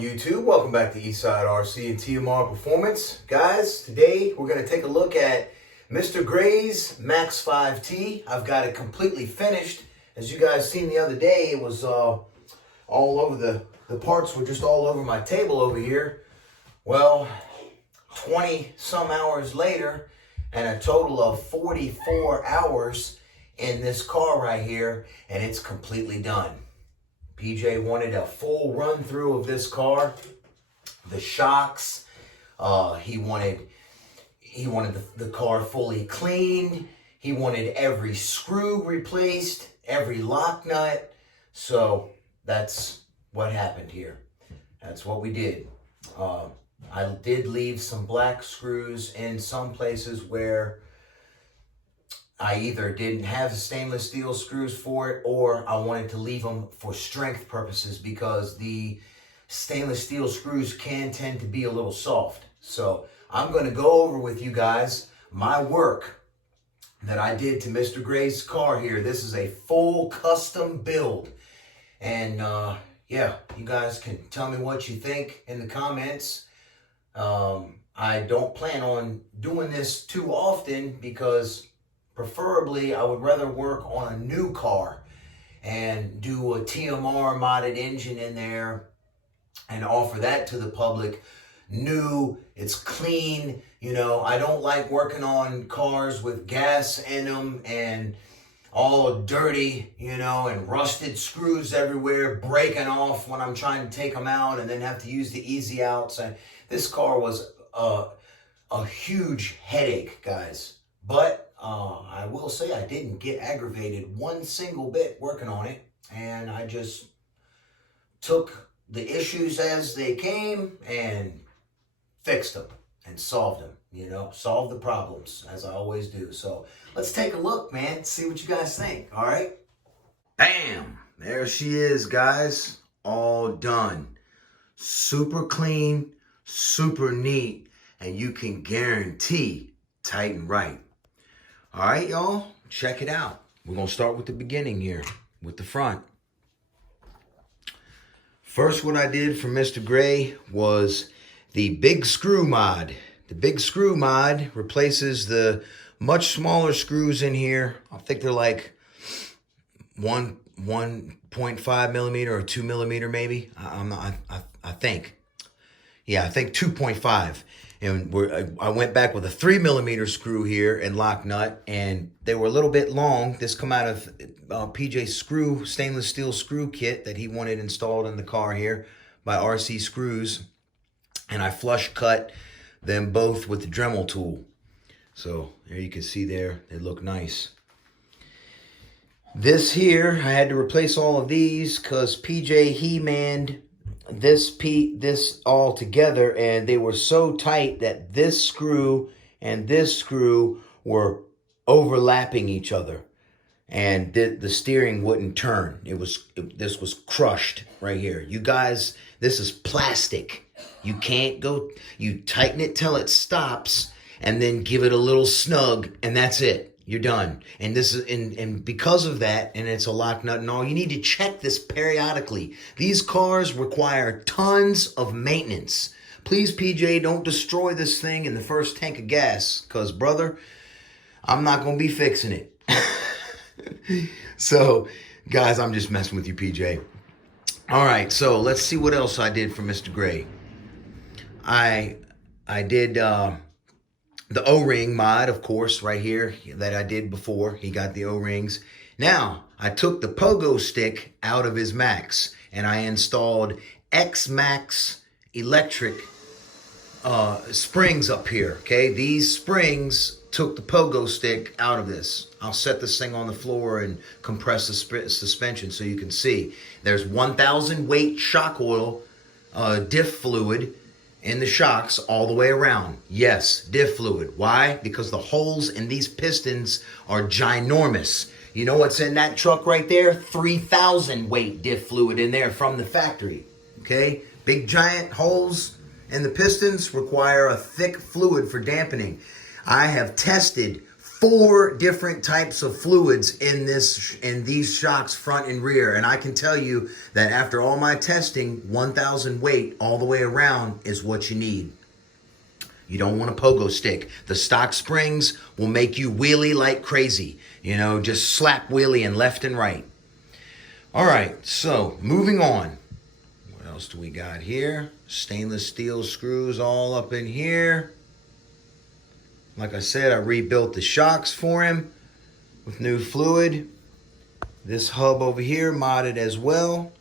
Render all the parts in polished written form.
on YouTube? Welcome back to Eastside RC and TMR Performance. Guys, today we're going to take a look at Mr. Gray's Max 5T. I've got it completely finished. As you guys seen the other day, it was all over the parts were just all over my table over here. Well, 20 some hours later and a total of 44 hours in this car right here, and it's completely done. PJ wanted a full run through of this car, the shocks. He wanted the car fully cleaned. He wanted every screw replaced, every lock nut. So that's what happened here. That's what we did. I did leave some black screws in some places where I either didn't have stainless steel screws for it, or I wanted to leave them for strength purposes because the stainless steel screws can tend to be a little soft. So I'm going to go over with you guys my work that I did to Mr. Gray's car here. This is a full custom build. And yeah, you guys can tell me what you think in the comments. I don't plan on doing this too often because preferably, I would rather work on a new car and do a TMR modded engine in there and offer that to the public. New, it's clean. You know, I don't like working on cars with gas in them and all dirty, you know, and rusted screws everywhere, breaking off when I'm trying to take them out and then have to use the easy outs. And this car was a huge headache, guys. But I will say I didn't get aggravated one single bit working on it, and I just took the issues as they came and fixed them and solved them, you know, solved the problems as I always do. So let's take a look, man, see what you guys think. All right. Bam, there she is, guys, all done. Super clean, super neat, and you can guarantee tight and right. All right, y'all, check it out. We're going to start with the beginning here, with the front. First, what I did for Mr. Gray was the big screw mod. The big screw mod replaces the much smaller screws in here. I think they're like 1.5 millimeter or 2 millimeter maybe. I think. Yeah, I think 2.5. And I went back with a 3 millimeter screw here and lock nut, and they were a little bit long. This come out of PJ's stainless steel screw kit that he wanted installed in the car here by RC Screws. And I flush cut them both with the Dremel tool. So there you can see there, they look nice. This here, I had to replace all of these because PJ He-Manned this all together, and they were so tight that this screw and this screw were overlapping each other, and the steering wouldn't turn. This was crushed right here. You guys, this is plastic. You can't go, you tighten it till it stops and then give it a little snug, and that's it. You're done. And this is and because of that, and it's a lock nut and all, you need to check this periodically. These cars require tons of maintenance. Please, PJ, don't destroy this thing in the first tank of gas, because, brother, I'm not going to be fixing it. So, guys, I'm just messing with you, PJ. All right, so let's see what else I did for Mr. Gray. I did the O-ring mod, of course, right here that I did before. He got the O-rings. Now, I took the pogo stick out of his Max, and I installed X-Max electric springs up here, okay? These springs took the pogo stick out of this. I'll set this thing on the floor and compress the suspension so you can see. There's 1,000 weight shock oil, diff fluid, in the shocks all the way around. Yes, diff fluid. Why? Because the holes in these pistons are ginormous. You know what's in that truck right there? 3,000 weight diff fluid in there from the factory. Okay? Big giant holes in the pistons require a thick fluid for dampening. I have tested 4 different types of fluids in these shocks, front and rear. And I can tell you that after all my testing, 1,000 weight all the way around is what you need. You don't want a pogo stick. The stock springs will make you wheelie like crazy. You know, just slap wheelie left and right. All right, so moving on. What else do we got here? Stainless steel screws all up in here. Like I said, I rebuilt the shocks for him with new fluid. This hub over here modded as well.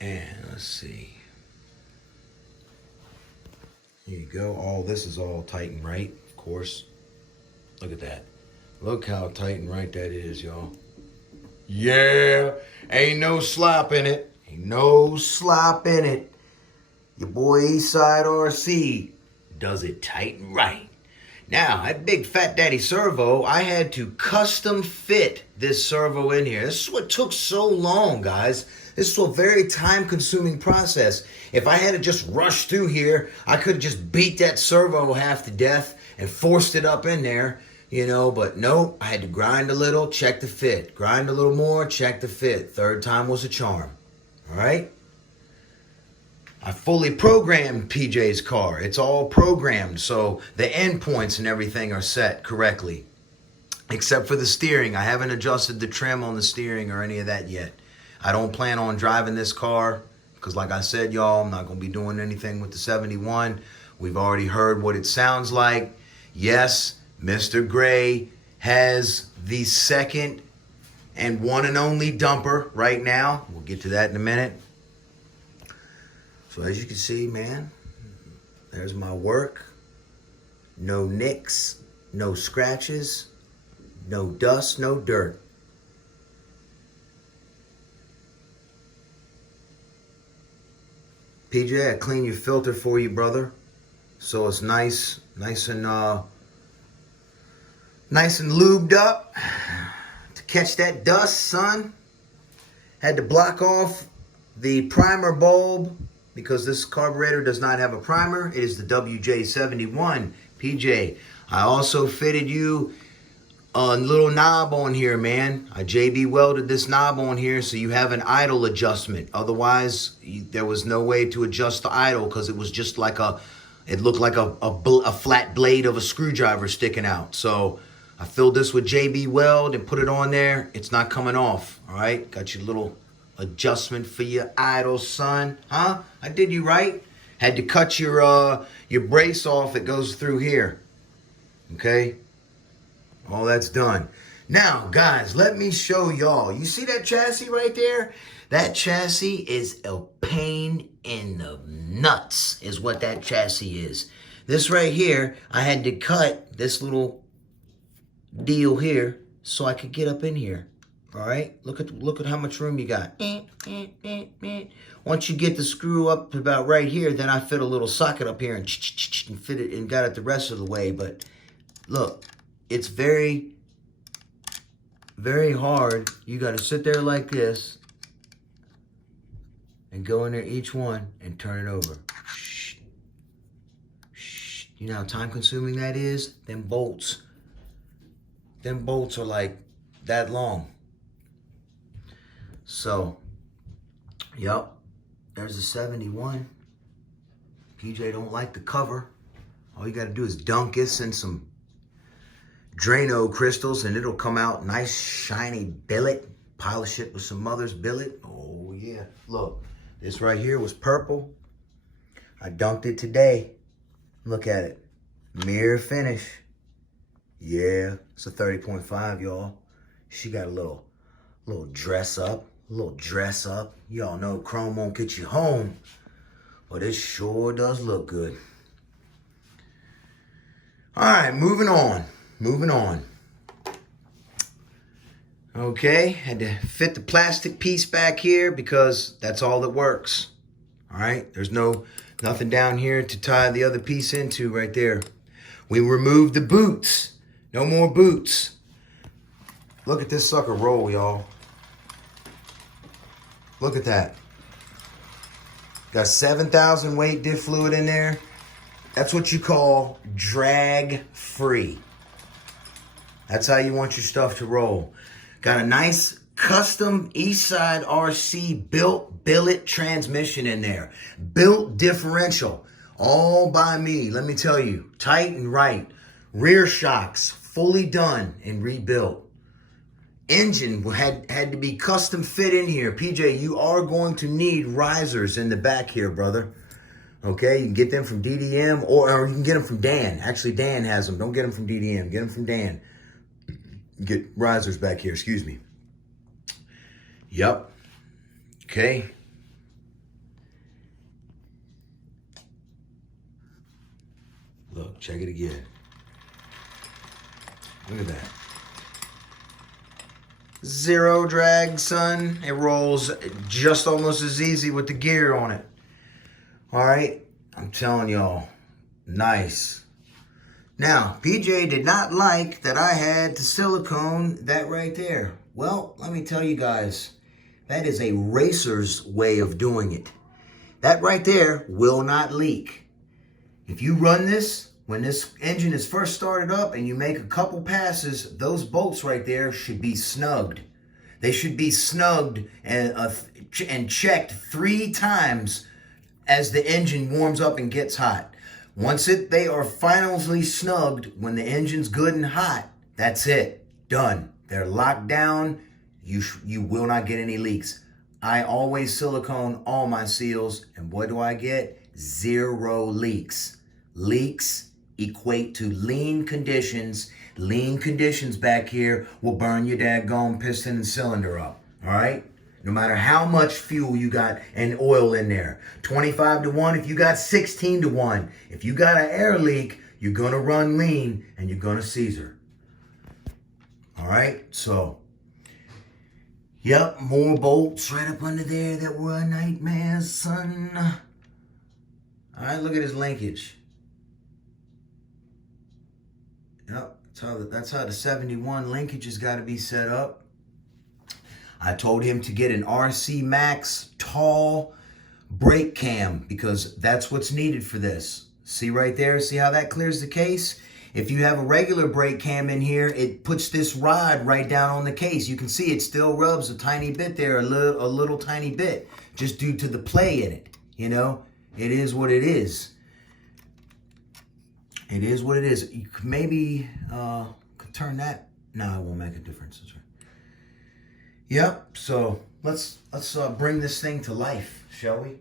And let's see. Here you go. All this is all tight and right, of course. Look at that. Look how tight and right that is, y'all. Yeah, ain't no slop in it. Ain't no slop in it. Your boy Eastside RC does it tight and right. Now, at Big Fat Daddy Servo, I had to custom fit this servo in here. This is what took so long, guys. This is a very time-consuming process. If I had to just rush through here, I could have just beat that servo half to death and forced it up in there, you know, but no, I had to grind a little, check the fit. Grind a little more, check the fit. Third time was a charm, all right? I fully programmed PJ's car. It's all programmed, so the endpoints and everything are set correctly. Except for the steering. I haven't adjusted the trim on the steering or any of that yet. I don't plan on driving this car because, like I said, y'all, I'm not going to be doing anything with the 71. We've already heard what it sounds like. Yes, Mr. Gray has the second and one and only dumper right now. We'll get to that in a minute. So as you can see, man, there's my work. No nicks, no scratches, no dust, no dirt. PJ, I cleaned your filter for you, brother. So it's nice and lubed up to catch that dust, son. Had to block off the primer bulb because this carburetor does not have a primer. It is the WJ71. PJ, I also fitted you a little knob on here, man. I JB welded this knob on here so you have an idle adjustment. Otherwise, there was no way to adjust the idle because it was just like it looked like a flat blade of a screwdriver sticking out. So I filled this with JB weld and put it on there. It's not coming off, all right? Got your little adjustment for your idle, son. Huh? I did you right. Had to cut your brace off that goes through here. Okay? All that's done. Now, guys, let me show y'all. You see that chassis right there? That chassis is a pain in the nuts is what that chassis is. This right here, I had to cut this little deal here so I could get up in here. All right, look at how much room you got. Once you get the screw up to about right here, then I fit a little socket up here and fit it and got it the rest of the way. But look, it's very, very hard. You got to sit there like this and go in there each one and turn it over. You know how time consuming that is? Them bolts are like that long. So, yep, there's a 71. PJ don't like the cover. All you got to do is dunk this in some Drano crystals and it'll come out nice, shiny billet. Polish it with some mother's billet. Oh, yeah. Look, this right here was purple. I dunked it today. Look at it. Mirror finish. Yeah, it's a 30.5, y'all. She got a little dress up. A little dress up. Y'all know chrome won't get you home, but it sure does look good. All right, moving on. Okay, had to fit the plastic piece back here because that's all that works. All right, there's nothing down here to tie the other piece into right there. We removed the boots. No more boots. Look at this sucker roll, y'all. Look at that. Got 7,000 weight diff fluid in there. That's what you call drag free. That's how you want your stuff to roll. Got a nice custom Eastside RC built billet transmission in there. Built differential. All by me, let me tell you. Tight and right. Rear shocks, fully done and rebuilt. Engine had to be custom fit in here. PJ, you are going to need risers in the back here, brother. Okay, you can get them from DDM or you can get them from Dan. Actually, Dan has them. Don't get them from DDM. Get them from Dan. Get risers back here, excuse me. Yep. Okay. Look, check it again. Look at that. Zero drag, son. It rolls just almost as easy with the gear on it. All right, I'm telling y'all, nice. Now, PJ did not like that I had to silicone that right there. Well, let me tell you guys, that is a racer's way of doing it. That right there will not leak. If you run this, when this engine is first started up and you make a couple passes, those bolts right there should be snugged. They should be snugged and checked 3 times as the engine warms up and gets hot. Once they are finally snugged, when the engine's good and hot, that's it. Done. They're locked down. You will not get any leaks. I always silicone all my seals, and what do I get? 0 leaks. Leaks equate to lean conditions. Lean conditions back here will burn your daggone piston and cylinder up. All right? No matter how much fuel you got and oil in there. 25 to 1 if you got 16 to 1. If you got an air leak, you're going to run lean and you're going to Caesar. All right? So, yep, more bolts right up under there that were a nightmare, son. All right, look at his linkage. Yep, that's how the 71 linkage has got to be set up. I told him to get an RC Max tall brake cam because that's what's needed for this. See right there? See how that clears the case? If you have a regular brake cam in here, it puts this rod right down on the case. You can see it still rubs a tiny bit there, a little tiny bit, just due to the play in it. You know, it is what it is. It is what it is. You could maybe could turn that. No, it won't make a difference. That's right. Yep, so let's bring this thing to life, shall we?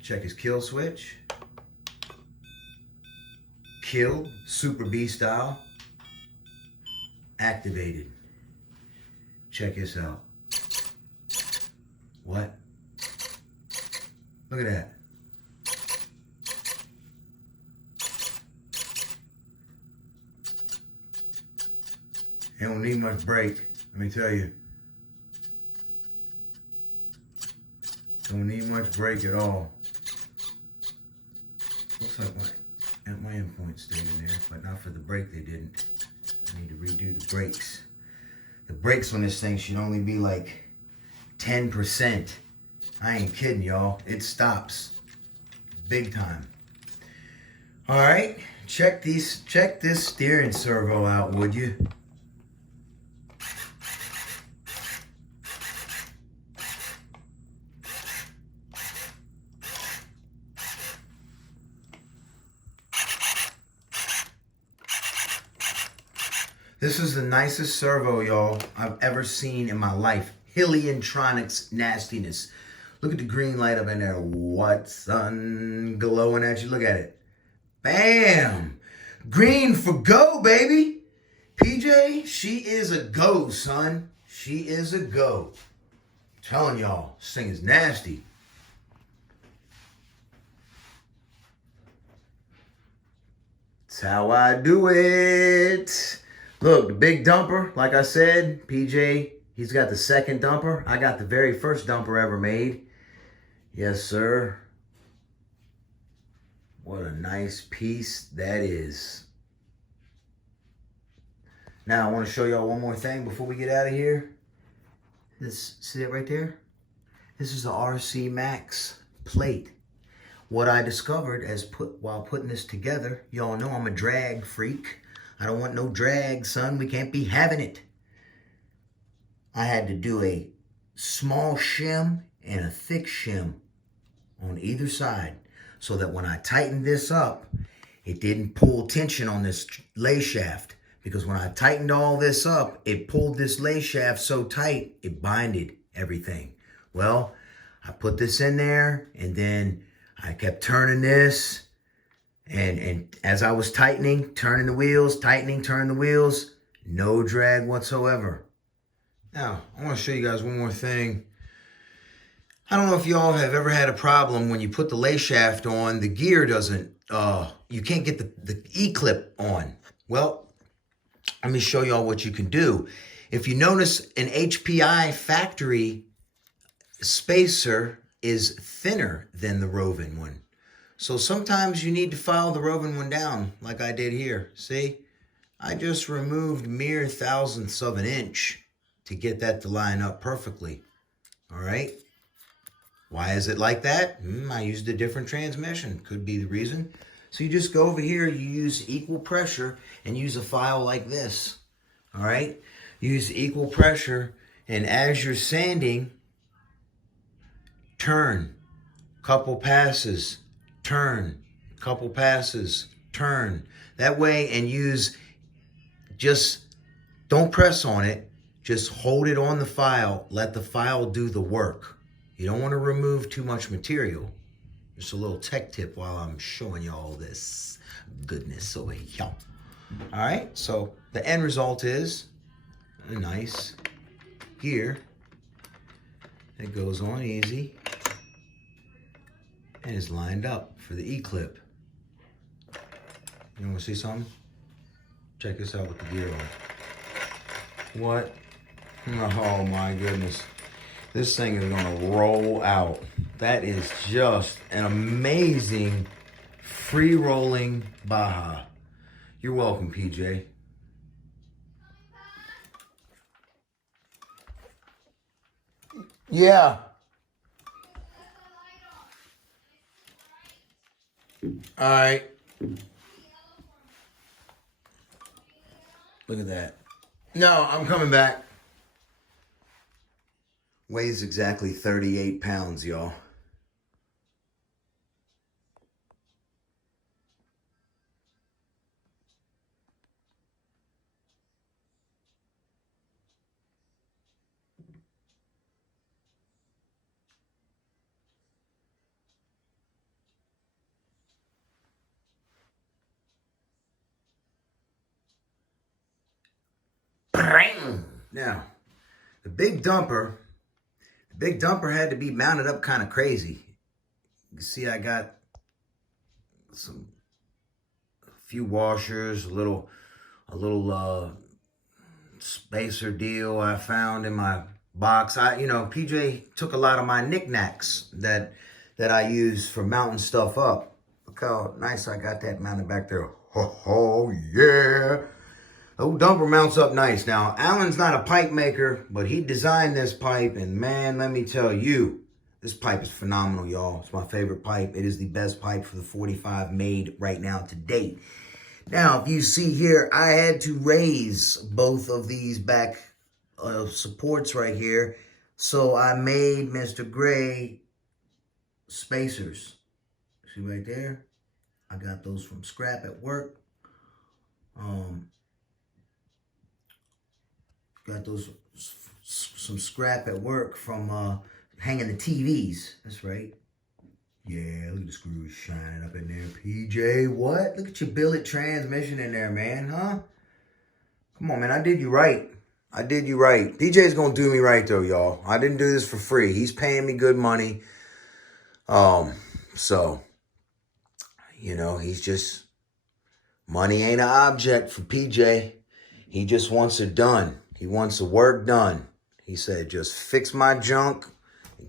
Check his kill switch. Kill, Super B style. Activated. Check this out. What? Look at that. It don't need much brake, let me tell you. Don't need much brake at all. Looks like my endpoint stayed in there, but not for the brake they didn't. I need to redo the brakes. The brakes on this thing should only be like 10%. I ain't kidding, y'all. It stops big time. All right, check this steering servo out, would you? This is the nicest servo, y'all, I've ever seen in my life. Heliontronics nastiness. Look at the green light up in there. What, son? Glowing at you. Look at it. Bam! Green for go, baby. PJ, she is a go, son. She is a go. I'm telling y'all, this thing is nasty. That's how I do it. Look, the big dumper, like I said, PJ, he's got the second dumper. I got the very first dumper ever made. Yes, sir. What a nice piece that is. Now I want to show y'all one more thing before we get out of here. See that right there? This is the RC Max plate. What I discovered while putting this together, y'all know I'm a drag freak. I don't want no drag, son. We can't be having it. I had to do a small shim and a thick shim on either side so that when I tightened this up, it didn't pull tension on this lay shaft. Because when I tightened all this up, it pulled this lay shaft so tight, it binded everything. Well, I put this in there, and then I kept turning this. And as I was tightening, turning the wheels, tightening, turning the wheels, no drag whatsoever. Now, I want to show you guys one more thing. I don't know if y'all have ever had a problem when you put the lay shaft on, the gear doesn't, you can't get the E-clip on. Well, let me show y'all what you can do. If you notice, an HPI factory spacer is thinner than the Rovan one. So sometimes you need to file the Rovan one down like I did here. See, I just removed mere thousandths of an inch to get that to line up perfectly. All right. Why is it like that? I used a different transmission. Could be the reason. So you just go over here, you use equal pressure and use a file like this. All right. Use equal pressure, and as you're sanding, turn, couple passes, turn, couple passes, turn. That way, and just don't press on it. Just hold it on the file. Let the file do the work. You don't want to remove too much material. Just a little tech tip while I'm showing you all this goodness over here. All right, so the end result is a nice gear. It goes on easy and is lined up for the E-clip. You want to see something? Check this out with the gear on. What? Oh my goodness. This thing is gonna roll out. That is just an amazing free rolling Baja. You're welcome, PJ. Yeah. All right. Look at that. No, I'm coming back. Weighs exactly 38 pounds, y'all. Now, the big dumper had to be mounted up kind of crazy. You can see I got a few washers, a little spacer deal I found in my box. PJ took a lot of my knickknacks that I use for mounting stuff up. Look how nice I got that mounted back there. Oh yeah. Oh, dumper mounts up nice. Now, Alan's not a pipe maker, but he designed this pipe, and man, let me tell you, this pipe is phenomenal, y'all. It's my favorite pipe. It is the best pipe for the 45 made right now to date. Now, if you see here, I had to raise both of these back supports right here, so I made Mr. Gray spacers. See right there? I got those from scrap at work. Got those some scrap at work from hanging the TVs. That's right. Yeah, look at the screws shining up in there. PJ, what? Look at your billet transmission in there, man, huh? Come on, man, I did you right. I did you right. DJ's gonna do me right, though, y'all. I didn't do this for free. He's paying me good money. So, he's just, money ain't an object for PJ. He just wants it done. He wants the work done. He said, just fix my junk,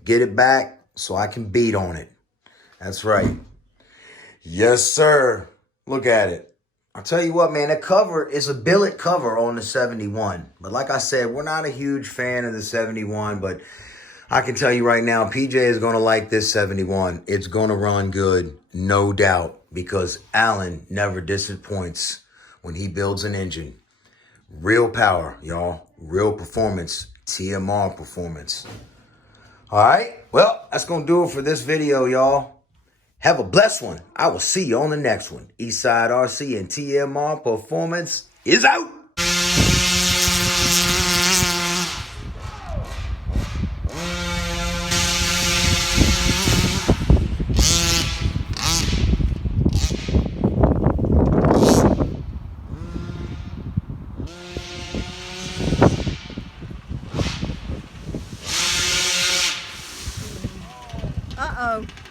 get it back so I can beat on it. That's right. Yes, sir. Look at it. I'll tell you what, man, that cover is a billet cover on the 71. But like I said, we're not a huge fan of the 71, but I can tell you right now, PJ is going to like this 71. It's going to run good, no doubt, because Allen never disappoints when he builds an engine. Real power, y'all. Real performance. TMR performance. All right. Well, that's going to do it for this video, y'all. Have a blessed one. I will see you on the next one. Eastside RC and TMR Performance is out. Uh-oh.